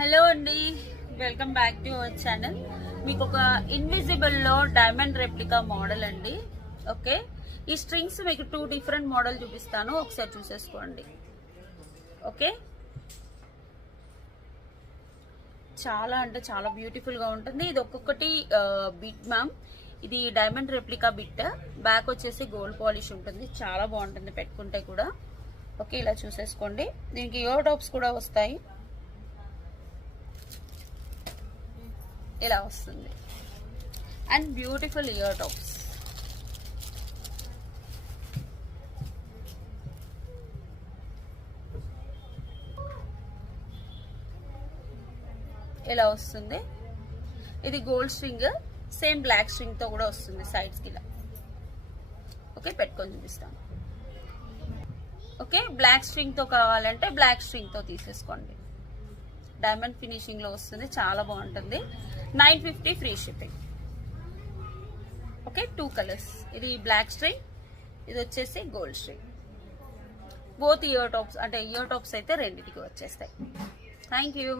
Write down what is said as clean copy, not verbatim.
Hello అండి, welcome back to our channel. మీకు ఒక ఇన్విజిబుల్ లో డైమండ్ రెప్లికా మోడల్ అండి. ఓకే, ఈ స్ట్రింగ్స్ మీకు 2 డిఫరెంట్ మోడల్ చూపిస్తాను, ఒకసారి చూసేసుకోండి. ఓకే, చాలా అంటే చాలా బ్యూటిఫుల్ గా ఉంటుంది. ఇది ఒక్కొక్కటి బిట్ మ్యామ్. ఇది డైమండ్ రెప్లికా బిట్, బ్యాక్ వచ్చేసి గోల్డ్ పాలిష్ ఉంటుంది. చాలా బాగుంటుంది పెట్టుకుంటే కూడా. ఓకే, ఇలా చూసేసుకోండి. దీనికి ఇయర్ టాప్స్ కూడా వస్తాయి. ఇలా వస్తుంది అండ్ బ్యూటిఫుల్ ఇయర్ టాప్స్. ఇలా వస్తుంది. ఇది gold string, same black string తో కూడా వస్తుంది సైడ్స్ కి ఇలా. ఓకే, పెట్టుకొని చూపిస్తాను. ఓకే, బ్లాక్ స్ట్రింగ్ తో కావాలంటే బ్లాక్ స్ట్రింగ్ తో తీసేసుకోండి. డైమండ్ ఫినిషింగ్ లో వస్తుంది, చాలా బాగుంటుంది. 950 ఫ్రీ షిప్పింగ్. Okay, 2 colours. ఇది బ్లాక్ స్ట్రింగ్, ఇది వచ్చేసి gold string. Both ear tops, అంటే ఇయర్ టాప్స్ అయితే రెండింటికి వచ్చేస్తాయి. Thank you.